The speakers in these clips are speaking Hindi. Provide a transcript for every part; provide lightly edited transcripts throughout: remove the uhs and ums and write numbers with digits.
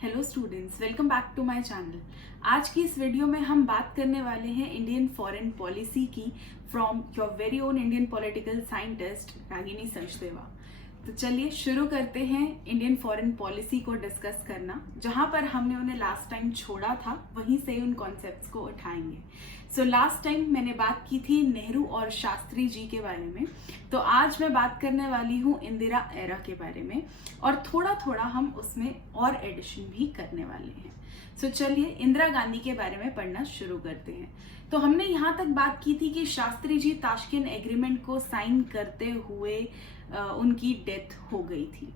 Hello students, welcome back to my channel. आज की इस वीडियो में हम बात करने वाले हैं इंडियन फॉरेन पॉलिसी की from your very own Indian political scientist Ragini Sachdeva. तो चलिए शुरू करते हैं इंडियन फॉरेन पॉलिसी को डिस्कस करना। जहां पर हमने उन्हें लास्ट टाइम छोड़ा था वहीं से ही उन कॉन्सेप्ट्स को उठाएंगे। सो लास्ट टाइम मैंने बात की थी नेहरू और शास्त्री जी के बारे में, तो आज मैं बात करने वाली हूँ इंदिरा एरा के बारे में और थोड़ा थोड़ा हम उसमें और एडिशन भी करने वाले हैं। सो चलिए इंदिरा गांधी के बारे में पढ़ना शुरू करते हैं। तो हमने यहाँ तक बात की थी कि शास्त्री जी ताशकंद एग्रीमेंट को साइन करते हुए उनकी डेथ हो गई थी।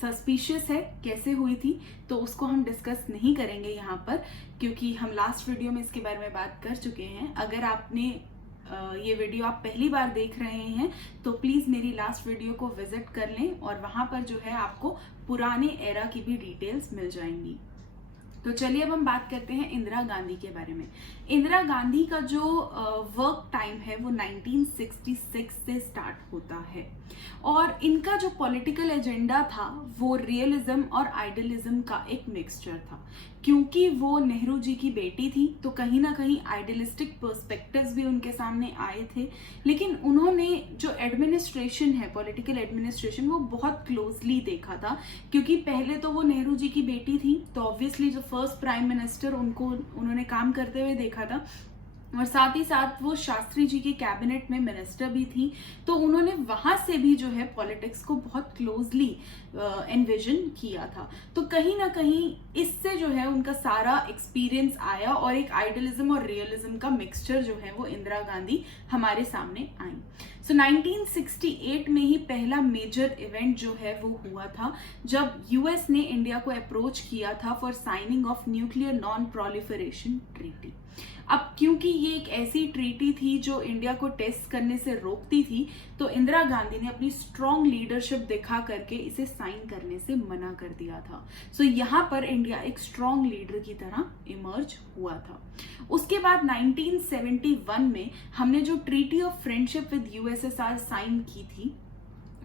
सस्पिशियस है कैसे हुई थी तो उसको हम डिस्कस नहीं करेंगे यहाँ पर, क्योंकि हम लास्ट वीडियो में इसके बारे में बात कर चुके हैं। अगर आपने ये वीडियो आप पहली बार देख रहे हैं तो प्लीज मेरी लास्ट वीडियो को विजिट कर लें और वहां पर जो है आपको पुराने एरा की भी डिटेल्स मिल जाएंगी। तो चलिए अब हम बात करते हैं इंदिरा गांधी के बारे में। इंदिरा गांधी का जो वर्क टाइम है वो 1966 से स्टार्ट होता है और इनका जो पॉलिटिकल एजेंडा था वो रियलिज्म और आइडियलिज्म का एक मिक्सचर था। क्योंकि वो नेहरू जी की बेटी थी तो कहीं ना कहीं आइडियलिस्टिक पर्सपेक्टिव्स भी उनके सामने आए थे, लेकिन उन्होंने जो एडमिनिस्ट्रेशन है, पॉलिटिकल एडमिनिस्ट्रेशन, वो बहुत क्लोजली देखा था। क्योंकि पहले तो वो नेहरू जी की बेटी थी तो ऑब्वियसली जो फर्स्ट प्राइम मिनिस्टर उनको उन्होंने काम करते हुए देखा था और साथ ही साथ वो शास्त्री जी के कैबिनेट में मिनिस्टर भी थी, तो उन्होंने वहां से भी जो है पॉलिटिक्स को बहुत क्लोजली एनविजन किया था। तो कहीं ना कहीं इससे जो है उनका सारा एक्सपीरियंस आया और एक आइडियलिज्म और रियलिज्म का मिक्सचर जो है वो इंदिरा गांधी हमारे सामने आई। सो 1968 में ही पहला मेजर इवेंट जो है वो हुआ था जब यूएस ने इंडिया को अप्रोच किया था for signing off nuclear non proliferation treaty. अब क्योंकि ये एक ऐसी ट्रीटी थी जो इंडिया को टेस्ट करने से रोकती थी, तो इंदिरा गांधी ने अपनी स्ट्रॉन्ग लीडरशिप दिखा करके इसे साइन करने से मना कर दिया था। सो यहाँ पर इंडिया एक स्ट्रॉन्ग लीडर की तरह इमर्ज हुआ था। उसके बाद 1971 में हमने जो treaty of friendship with USSR sign की थी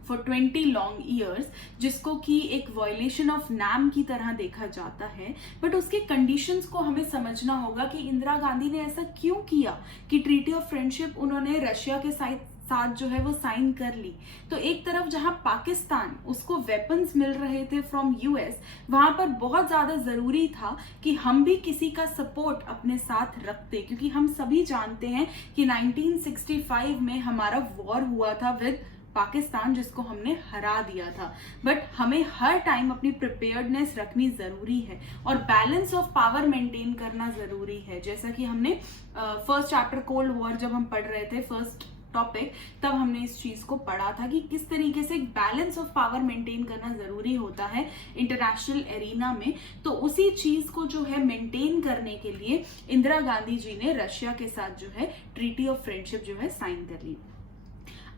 फॉर 20 लॉन्ग ईयर्स, जिसको कि एक वायलेशन ऑफ नैम की तरह देखा जाता है, बट उसके कंडीशंस को हमें समझना होगा कि इंदिरा गांधी ने ऐसा क्यों किया कि ट्रीटी ऑफ फ्रेंडशिप उन्होंने रशिया के साथ जो है वो साइन कर ली। तो एक तरफ जहां पाकिस्तान उसको वेपन्स मिल रहे थे फ्रॉम यूएस, वहां पर बहुत ज्यादा जरूरी था कि हम भी किसी का सपोर्ट अपने साथ रखते, क्योंकि हम सभी जानते हैं कि 1965 में हमारा वॉर हुआ था विद पाकिस्तान, जिसको हमने हरा दिया था। बट हमें हर टाइम अपनी प्रिपेयर्डनेस रखनी जरूरी है और बैलेंस ऑफ पावर मेंटेन करना जरूरी है। जैसा कि हमने फर्स्ट चैप्टर कोल्ड वॉर जब हम पढ़ रहे थे, फर्स्ट टॉपिक, तब हमने इस चीज को पढ़ा था कि किस तरीके से एक बैलेंस ऑफ पावर मेंटेन करना जरूरी होता है इंटरनेशनल एरिना में। तो उसी चीज को जो है मेंटेन करने के लिए इंदिरा गांधी जी ने रशिया के साथ जो है ट्रीटी ऑफ फ्रेंडशिप जो है साइन कर ली।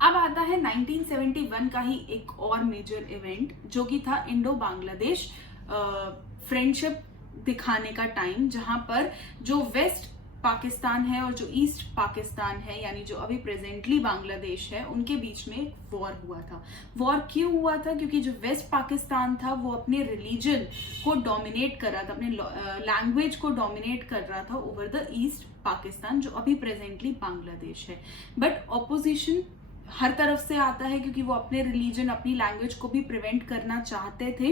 अब आता है 1971 का ही एक और मेजर इवेंट जो कि था इंडो बांग्लादेश फ्रेंडशिप दिखाने का टाइम, जहां पर जो वेस्ट पाकिस्तान है और जो ईस्ट पाकिस्तान है, यानी जो अभी प्रेजेंटली बांग्लादेश है, उनके बीच में एक वॉर हुआ था। वॉर क्यों हुआ था? क्योंकि जो वेस्ट पाकिस्तान था वो अपने रिलीजन को डोमिनेट कर रहा था, अपने लैंग्वेज को डोमिनेट कर रहा था ओवर द ईस्ट पाकिस्तान, जो अभी प्रेजेंटली बांग्लादेश है। बट ऑपोजिशन हर तरफ से आता है क्योंकि वो अपने रिलीजन, अपनी लैंग्वेज को भी प्रिवेंट करना चाहते थे।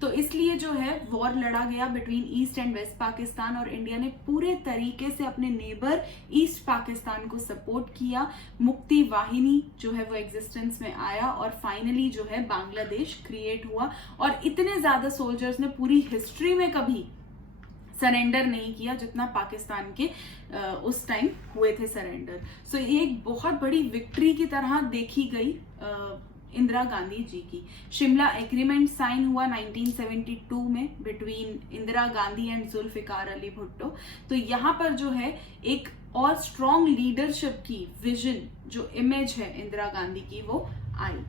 तो इसलिए जो है वॉर लड़ा गया between East and West Pakistan और इंडिया ने पूरे तरीके से अपने नेबर ईस्ट पाकिस्तान को सपोर्ट किया। मुक्ति वाहिनी जो है वो एग्जिस्टेंस में आया और फाइनली जो है बांग्लादेश क्रिएट हुआ। और इतने ज्यादा सोल्जर्स ने पूरी हिस्ट्री में कभी सरेंडर नहीं किया जितना पाकिस्तान के उस टाइम हुए थे सरेंडर। सो ये एक बहुत बड़ी विक्ट्री की तरह देखी गई इंदिरा गांधी जी की। शिमला एग्रीमेंट साइन हुआ 1972 में बिटवीन इंदिरा गांधी एंड जुल्फिकार अली भुट्टो। तो यहाँ पर जो है एक और स्ट्रॉन्ग लीडरशिप की विजन, जो इमेज है इंदिरा गांधी की, वो आई।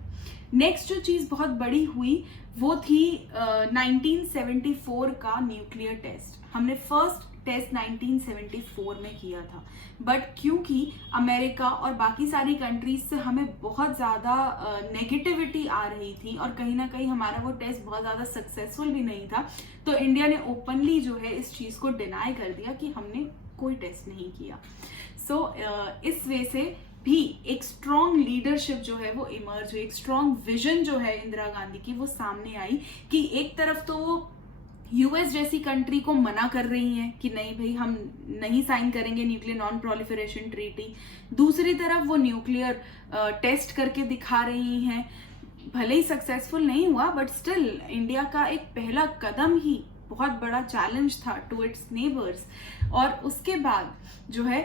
नेक्स्ट जो चीज बहुत बड़ी हुई वो थी 1974 का न्यूक्लियर टेस्ट। हमने फर्स्ट टेस्ट 1974 में किया था, बट क्योंकि अमेरिका और बाकी सारी कंट्रीज से हमें बहुत ज़्यादा नेगेटिविटी आ रही थी और कहीं ना कहीं हमारा वो टेस्ट बहुत ज़्यादा सक्सेसफुल भी नहीं था, तो इंडिया ने ओपनली जो है इस चीज़ को डिनाई कर दिया कि हमने कोई टेस्ट नहीं किया। सो इस वे से भी एक स्ट्रॉन्ग लीडरशिप जो है वो इमर्ज हुई, एक स्ट्रॉन्ग विजन जो है इंदिरा गांधी की वो सामने आई कि एक तरफ तो वो यूएस जैसी कंट्री को मना कर रही हैं कि नहीं भाई हम नहीं साइन करेंगे न्यूक्लियर नॉन प्रोलिफरेशन ट्रीटी, दूसरी तरफ वो न्यूक्लियर टेस्ट करके दिखा रही हैं। भले ही सक्सेसफुल नहीं हुआ बट स्टिल इंडिया का एक पहला कदम ही बहुत बड़ा चैलेंज था टू इट्स नेबर्स। और उसके बाद जो है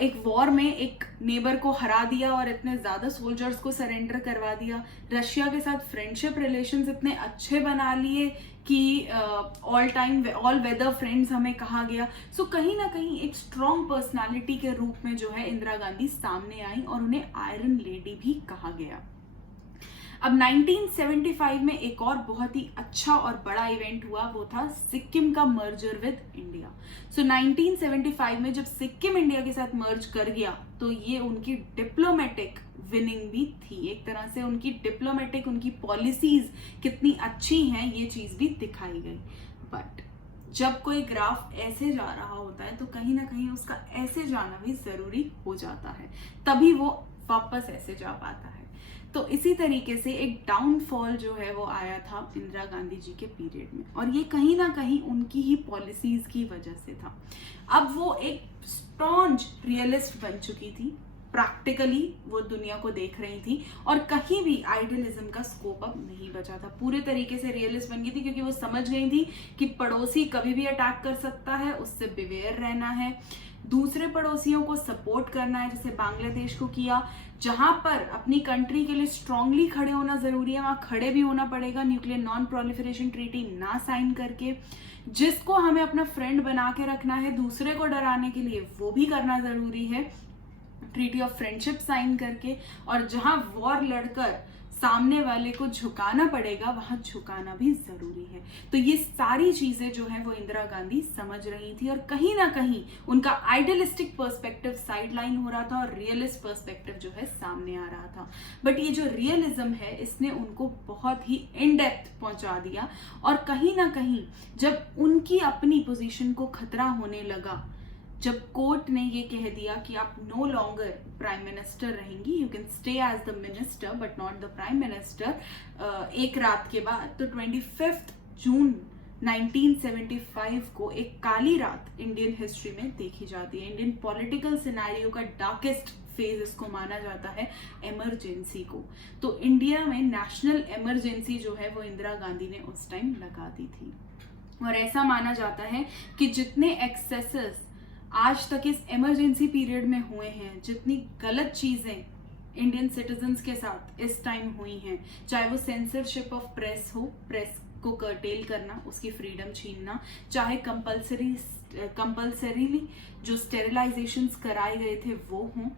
एक वॉर में एक नेबर को हरा दिया और इतने ज्यादा सोल्जर्स को सरेंडर करवा दिया। रशिया के साथ फ्रेंडशिप रिलेशंस इतने अच्छे बना लिए कि ऑल वेदर फ्रेंड्स हमें कहा गया। सो कहीं ना कहीं एक स्ट्रॉन्ग पर्सनालिटी के रूप में जो है इंदिरा गांधी सामने आई और उन्हें आयरन लेडी भी कहा गया। अब 1975 में एक और बहुत ही अच्छा और बड़ा इवेंट हुआ, वो था सिक्किम का मर्जर विद इंडिया। सो 1975 में जब सिक्किम इंडिया के साथ मर्ज कर गया तो ये उनकी डिप्लोमेटिक विनिंग भी थी, एक तरह से उनकी डिप्लोमेटिक, उनकी पॉलिसीज कितनी अच्छी हैं ये चीज भी दिखाई गई। बट जब कोई ग्राफ ऐसे जा रहा होता है तो कहीं ना कहीं उसका ऐसे जाना भी जरूरी हो जाता है, तभी वो वापस ऐसे जा पाता है। तो इसी तरीके से एक डाउनफॉल जो है वो आया था इंदिरा गांधी जी के पीरियड में, और ये कहीं ना कहीं उनकी ही पॉलिसीज की वजह से था। अब वो एक स्टॉन्च रियलिस्ट बन चुकी थी, प्रैक्टिकली वो दुनिया को देख रही थी और कहीं भी आइडियलिज्म का स्कोप अब नहीं बचा था। पूरे तरीके से रियलिस्ट बन गई थी क्योंकि वो समझ गई थी कि पड़ोसी कभी भी अटैक कर सकता है, उससे बिवेयर रहना है, दूसरे पड़ोसियों को सपोर्ट करना है, जैसे बांग्लादेश को किया। जहां पर अपनी कंट्री के लिए स्ट्रांगली खड़े होना जरूरी है वहां खड़े भी होना पड़ेगा, न्यूक्लियर नॉन प्रोलिफरेशन ट्रीटी ना साइन करके। जिसको हमें अपना फ्रेंड बना के रखना है दूसरे को डराने के लिए, वो भी करना जरूरी है, ट्रीटी ऑफ फ्रेंडशिप साइन करके। और जहां वॉर लड़कर सामने वाले को झुकाना पड़ेगा वहां झुकाना भी जरूरी है। तो ये सारी चीजें जो है वो इंदिरा गांधी समझ रही थी और कहीं ना कहीं उनका आइडियलिस्टिक पर्सपेक्टिव साइडलाइन हो रहा था और रियलिस्ट पर्सपेक्टिव जो है सामने आ रहा था। बट ये जो रियलिज्म है इसने उनको बहुत ही इन डेप्थ पहुंचा दिया और कहीं ना कहीं जब उनकी अपनी पोजीशन को खतरा होने लगा, जब कोर्ट ने ये कह दिया कि आप नो लॉन्गर प्राइम मिनिस्टर रहेंगी, you can stay as the minister but not the prime minister, एक रात के बाद, तो 25 जून 1975 को एक काली रात इंडियन हिस्ट्री में देखी जाती है। इंडियन पॉलिटिकल सिनेरियो का डार्केस्ट फेज इसको माना जाता है, इमरजेंसी को। तो इंडिया में नेशनल इमरजेंसी जो है वो इंदिरा गांधी ने उस टाइम लगा दी थी और ऐसा माना जाता है कि जितने एक्सेसेस आज तक इस इमरजेंसी पीरियड में हुए हैं, जितनी गलत चीजें इंडियन सिटीजन्स के साथ इस टाइम हुई हैं, चाहे वो सेंसरशिप ऑफ प्रेस हो, प्रेस को कर्टेल करना, उसकी फ्रीडम छीनना, चाहे कंपल्सरीली जो स्टेरिलाइजेशंस कराए गए थे वो हों,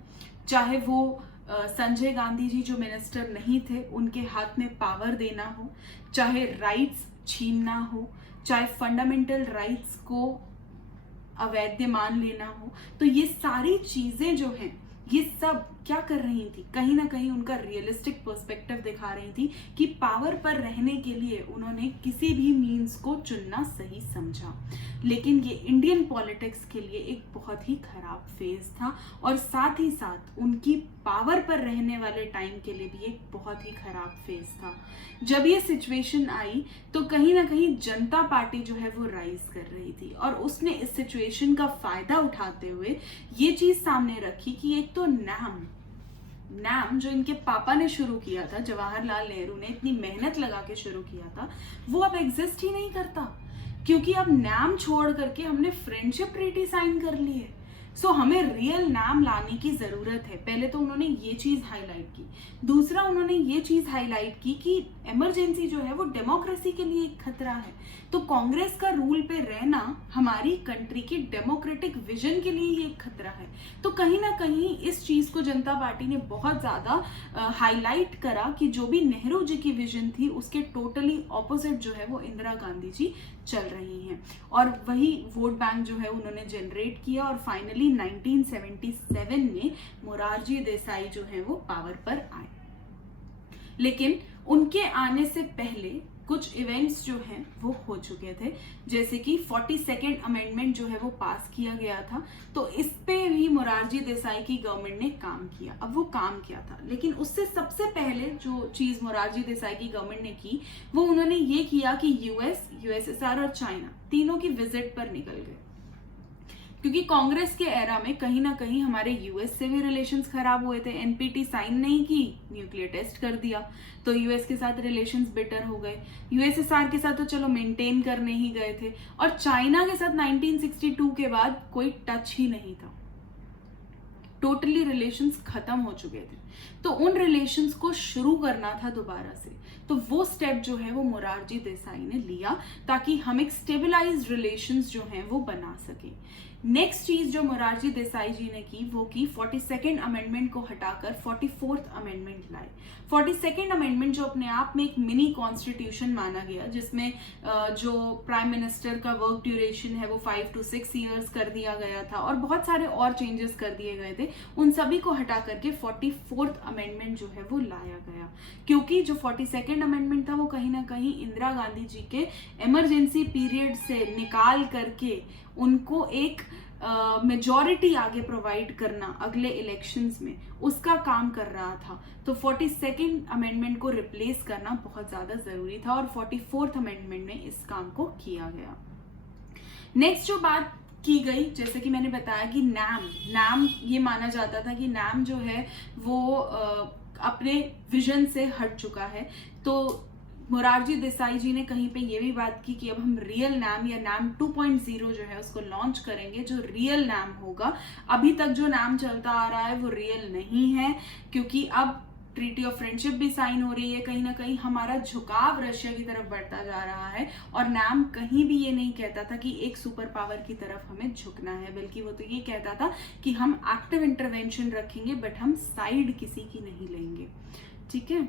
चाहे वो संजय गांधी जी जो मिनिस्टर नहीं थे उनके हाथ में पावर देना हो, चाहे राइट्स छीनना हो, चाहे फंडामेंटल राइट्स को अवैध मान लेना हो। तो ये सारी चीजें जो हैं ये सब क्या कर रही थी, कहीं ना कहीं उनका रियलिस्टिक पर्सपेक्टिव दिखा रही थी कि पावर पर रहने के लिए उन्होंने किसी भी मीन्स को चुनना सही समझा। लेकिन ये इंडियन पॉलिटिक्स के लिए एक बहुत ही खराब फेज था और साथ ही साथ उनकी पावर पर रहने वाले टाइम के लिए भी एक बहुत ही खराब फेज था। जब ये सिचुएशन आई तो कहीं ना कहीं जनता पार्टी जो है वो राइज कर रही थी और उसने इस सिचुएशन का फायदा उठाते हुए ये चीज सामने रखी कि एक तो नैम जो इनके पापा ने शुरू किया था, जवाहरलाल नेहरू ने इतनी मेहनत लगा के शुरू किया था, वो अब एग्जिस्ट ही नहीं करता क्योंकि अब नैम छोड़ करके हमने फ्रेंडशिप ट्रीटी साइन कर ली है। सो हमें रियल नाम लाने की जरूरत है। पहले तो उन्होंने ये चीज हाईलाइट की, दूसरा उन्होंने ये चीज हाईलाइट की कि इमरजेंसी जो है वो डेमोक्रेसी के लिए एक खतरा है। तो कांग्रेस का रूल पे रहना हमारी कंट्री की डेमोक्रेटिक विजन के लिए ये एक खतरा है। तो कहीं ना कहीं इस चीज को जनता पार्टी ने बहुत ज्यादा हाईलाइट करा कि जो भी नेहरू जी की विजन थी उसके टोटली ऑपोजिट जो है वो इंदिरा गांधी जी चल रही हैं, और वही वोट बैंक जो है उन्होंने जनरेट किया, और फाइनली 1977 में मोरारजी देसाई जो है वो पावर पर आए। लेकिन उनके आने से पहले कुछ इवेंट्स जो हैं वो हो चुके थे, जैसे कि 42nd अमेंडमेंट जो है वो पास किया गया था। तो इस पे भी मोरारजी देसाई की गवर्नमेंट ने काम किया। अब वो काम किया था, लेकिन उससे सबसे पहले जो चीज मोरारजी देसाई की गवर्नमेंट ने की वो उन्होंने ये किया कि यूएसएसआर और चाइना तीनों की विजिट पर निकल गए, क्योंकि कांग्रेस के एरा में कहीं ना कहीं हमारे यूएस से भी रिलेशंस खराब हुए थे। एनपीटी साइन नहीं की, न्यूक्लियर टेस्ट कर दिया, तो यूएस के साथ रिलेशंस बेटर हो गए। यूएसएसआर के साथ तो चलो मेंटेन करने ही गए थे, और चाइना के साथ 1962 के बाद कोई टच ही नहीं था, टोटली रिलेशंस खत्म हो चुके थे। तो उन रिलेशंस को शुरू करना था दोबारा से, तो वो स्टेप जो है वो मोरारजी देसाई ने लिया ताकि हम एक स्टेबलाइज्ड रिलेशंस जो हैं वो बना सके। नेक्स्ट चीज जो मोरारजी देसाई जी ने की वो की 42nd अमेंडमेंट को हटाकर 44th अमेंडमेंट लाए। 42nd अमेंडमेंट जो अपने आप में एक मिनी कॉन्स्टिट्यूशन माना गया, जिसमें जो प्राइम मिनिस्टर का वर्क ड्यूरेशन है वो 5 to 6 ईयर्स कर दिया गया था, और बहुत सारे और चेंजेस कर दिए गए थे। उन सभी को हटा करके 44th अमेंडमेंट जो है वो लाया गया, क्योंकि जो 42nd अमेंडमेंट था वो कहीं ना कहीं इंदिरा गांधी जी के इमरजेंसी पीरियड से निकाल करके उनको एक मेजॉरिटी आगे प्रोवाइड करना अगले इलेक्शंस में, उसका काम कर रहा था। तो 42nd अमेंडमेंट को रिप्लेस करना बहुत ज्यादा जरूरी था, और 44th अमेंडमेंट में इस काम को किया गया। नेक्स्ट जो बात की गई, जैसे कि मैंने बताया कि नाम ये माना जाता था कि नाम जो है वो अपने विजन से हट चुका है। तो मोरारजी देसाई जी ने कहीं पे ये भी बात की कि अब हम रियल नाम या नाम 2.0 जो है उसको लॉन्च करेंगे, जो रियल नाम होगा। अभी तक जो नाम चलता आ रहा है वो रियल नहीं है, क्योंकि अब ट्रीटी ऑफ फ्रेंडशिप भी साइन हो रही है। कहीं ना कहीं हमारा झुकाव रशिया की तरफ बढ़ता जा रहा है, और नाम कहीं भी ये नहीं कहता था कि एक सुपर पावर की तरफ हमें झुकना है, बल्कि वो तो ये कहता था कि हम एक्टिव इंटरवेंशन रखेंगे, बट हम साइड किसी की नहीं लेंगे। ठीक है,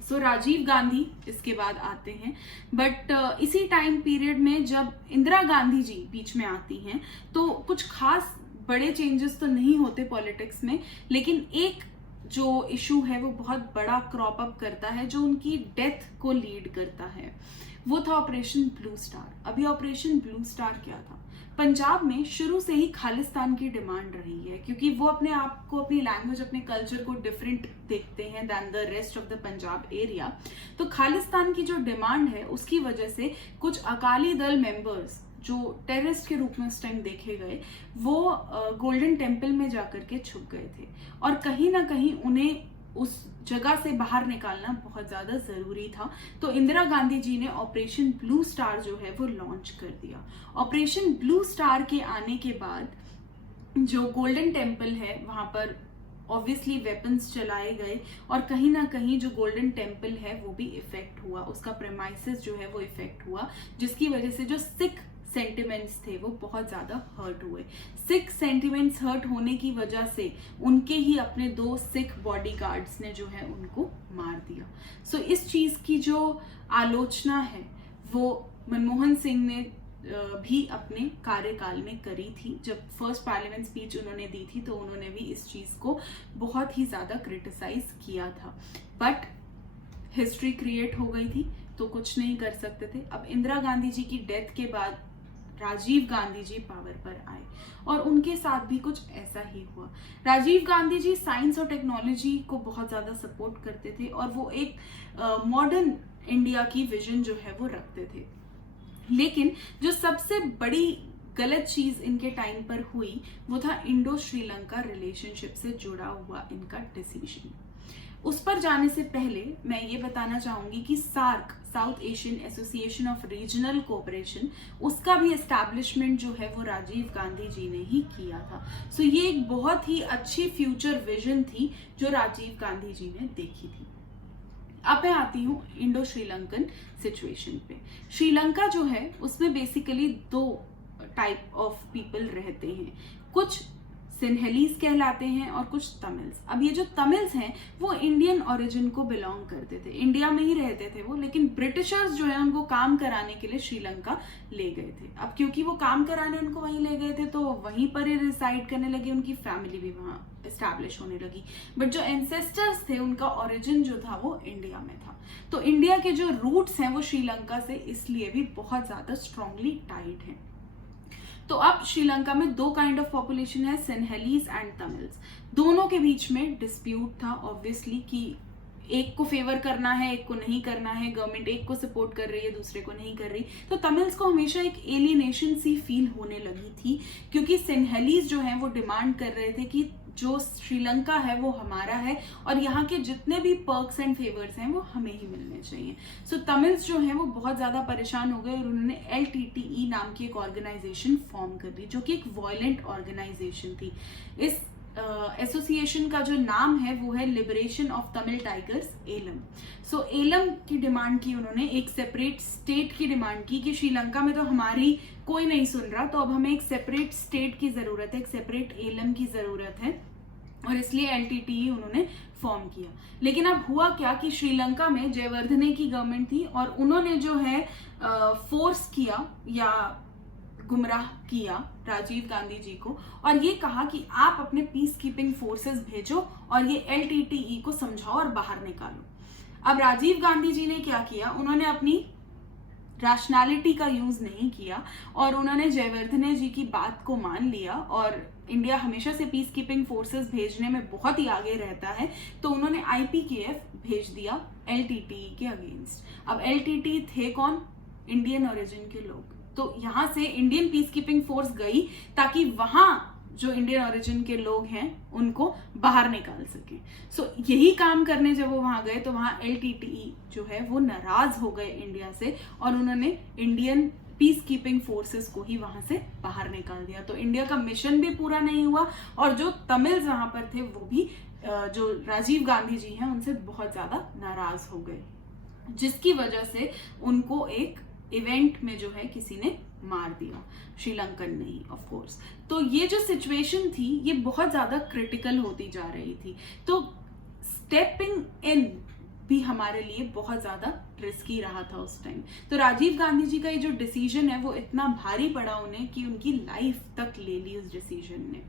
सो राजीव गांधी इसके बाद आते हैं, बट इसी टाइम पीरियड में जब इंदिरा गांधी जी बीच में आती हैं तो कुछ खास बड़े चेंजेस तो नहीं होते पॉलिटिक्स में, लेकिन एक जो इशू है वो बहुत बड़ा क्रॉप अप करता है, जो उनकी डेथ को लीड करता है। वो था ऑपरेशन ब्लू स्टार। अभी ऑपरेशन ब्लू स्टार क्या था? पंजाब में शुरू से ही खालिस्तान की डिमांड रही है, क्योंकि वो अपने आप को, अपनी लैंग्वेज, अपने कल्चर को डिफरेंट देखते हैं than the rest of the Punjab area. तो खालिस्तान की जो डिमांड है उसकी वजह से कुछ अकाली दल मेंबर्स जो टेररिस्ट के रूप में उस टाइम देखे गए, वो गोल्डन टेम्पल में जाकर के छुप गए थे, और कहीं ना कहीं उन्हें उस जगह से बाहर निकालना बहुत ज्यादा जरूरी था। तो इंदिरा गांधी जी ने ऑपरेशन ब्लू स्टार जो है वो लॉन्च कर दिया। ऑपरेशन ब्लू स्टार के आने के बाद जो गोल्डन टेम्पल है वहां पर ऑब्वियसली वेपन्स चलाए गए, और कहीं ना कहीं जो गोल्डन टेम्पल है वो भी इफेक्ट हुआ, उसका प्रेमाइसेस जो है वो इफेक्ट हुआ, जिसकी वजह से जो सिख सेंटिमेंट्स थे वो बहुत ज्यादा हर्ट हुए। सिख सेंटिमेंट्स हर्ट होने की वजह से उनके ही अपने 2 सिख बॉडीगार्ड्स ने जो है उनको मार दिया। सो इस चीज की जो आलोचना है वो मनमोहन सिंह ने भी अपने कार्यकाल में करी थी। जब फर्स्ट पार्लियामेंट स्पीच उन्होंने दी थी तो उन्होंने भी इस चीज को बहुत ही ज्यादा क्रिटिसाइज किया था, बट हिस्ट्री क्रिएट हो गई थी तो कुछ नहीं कर सकते थे। अब इंदिरा गांधी जी की डेथ के बाद राजीव गांधी जी पावर पर आए, और उनके साथ भी कुछ ऐसा ही हुआ। राजीव गांधी जी साइंस और टेक्नोलॉजी को बहुत ज्यादा सपोर्ट करते थे, और वो एक मॉडर्न इंडिया की विजन जो है वो रखते थे। लेकिन जो सबसे बड़ी गलत चीज इनके टाइम पर हुई वो था इंडो श्रीलंका रिलेशनशिप से जुड़ा हुआ इनका डिसीजन। उस पर जाने से पहले मैं ये बताना चाहूंगी कि SAARC, South Asian Association of Regional Cooperation, उसका भी एस्टैब्लिशमेंट जो है वो राजीव गांधी जी ने ही किया था। सो ये एक बहुत ही अच्छी फ्यूचर विजन थी जो राजीव गांधी जी ने देखी थी। अब मैं आती हूँ इंडो श्रीलंकन सिचुएशन पे। श्रीलंका जो है उसमें बेसिकली दो टाइप ऑफ पीपल रहते हैं, कुछ सिन्हलीज कहलाते हैं और कुछ तमिल्स। अब ये जो तमिल्स हैं वो इंडियन ओरिजिन को बिलोंग करते थे, इंडिया में ही रहते थे वो, लेकिन ब्रिटिशर्स जो है उनको काम कराने के लिए श्रीलंका ले गए थे। अब क्योंकि वो काम कराने उनको वहीं ले गए थे तो वहीं पर ही रिसाइड करने लगे, उनकी फैमिली भी वहां एस्टैब्लिश होने लगी। बट जो एंसेस्टर्स थे उनका ओरिजिन जो था वो इंडिया में था। तो इंडिया के जो रूट्स हैं वो श्रीलंका से इसलिए भी बहुत ज्यादा स्ट्रांगली टाइड हैं। तो अब श्रीलंका में दो काइंड ऑफ पॉपुलेशन है, सिन्हलीज एंड तमिल्स। दोनों के बीच में डिस्प्यूट था ऑब्वियसली कि एक को फेवर करना है, एक को नहीं करना है, गवर्नमेंट एक को सपोर्ट कर रही है, दूसरे को नहीं कर रही। तो तमिल्स को हमेशा एक एलिनेशन सी फील होने लगी थी, क्योंकि सिन्हलीज जो है वो डिमांड कर रहे थे कि जो श्रीलंका है वो हमारा है और यहाँ के जितने भी पर्क्स एंड फेवर्स हैं वो हमें ही मिलने चाहिए। सो तमिल्स जो हैं वो बहुत ज्यादा परेशान हो गए और उन्होंने LTTE नाम की एक ऑर्गेनाइजेशन फॉर्म कर दी, जो कि एक वायलेंट ऑर्गेनाइजेशन थी। इस एसोसिएशन का जो नाम है वो है Liberation of Tamil Tigers Eelam. So Eelam की डिमांड की उन्होंने, एक सेपरेट स्टेट की डिमांड की कि श्रीलंका में तो हमारी कोई नहीं सुन रहा, तो अब हमें एक सेपरेट स्टेट की जरूरत है, एक सेपरेट एलम की जरूरत है, और इसलिए LTTE उन्होंने फॉर्म किया। लेकिन अब हुआ क्या कि श्रीलंका में जयवर्धने की गवर्नमेंट थी और उन्होंने जो है फोर्स किया या गुमराह किया राजीव गांधी जी को और ये कहा कि आप अपने पीस कीपिंग फोर्सेस भेजो और ये LTTE को समझाओ और बाहर निकालो। अब राजीव गांधी जी ने क्या किया, उन्होंने अपनी रैशनैलिटी का यूज नहीं किया और उन्होंने जयवर्धने जी की बात को मान लिया, और इंडिया हमेशा से पीस कीपिंग फोर्सेस भेजने में बहुत ही आगे रहता है, तो उन्होंने IPKF भेज दिया LTTE के अगेंस्ट। अब LTTE थे कौन? इंडियन ओरिजिन के लोग। तो यहां से इंडियन पीस कीपिंग फोर्स गई ताकि वहां जो इंडियन ओरिजिन के लोग हैं उनको बाहर निकाल सके। सो यही काम करने जब वो वहां गए तो वहां LTTE जो है वो नाराज हो गए इंडिया से और उन्होंने इंडियन पीस कीपिंग फोर्सेस को ही वहां से बाहर निकाल दिया। तो इंडिया का मिशन भी पूरा नहीं हुआ और जो तमिल्स वहां पर थे वो भी जो राजीव गांधी जी हैं उनसे बहुत ज्यादा नाराज हो गए, जिसकी वजह से उनको एक इवेंट में जो है किसी ने मार दिया, श्रीलंकन नहीं ऑफ कोर्स। तो ये जो सिचुएशन थी ये बहुत ज्यादा क्रिटिकल होती जा रही थी, तो स्टेपिंग इन भी हमारे लिए बहुत ज्यादा रिस्की रहा था उस टाइम। तो राजीव गांधी जी का ये जो डिसीजन है वो इतना भारी पड़ा उन्हें कि उनकी लाइफ तक ले ली उस डिसीजन ने।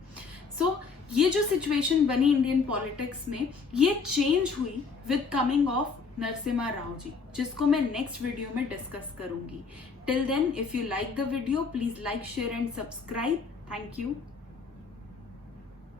सो ये जो सिचुएशन बनी इंडियन पॉलिटिक्स में, ये चेंज हुई with coming of Narasimha Rao ji, जिसको मैं नेक्स्ट वीडियो में डिस्कस करूंगी। Till then, if you like the video, please like, share and subscribe. Thank you.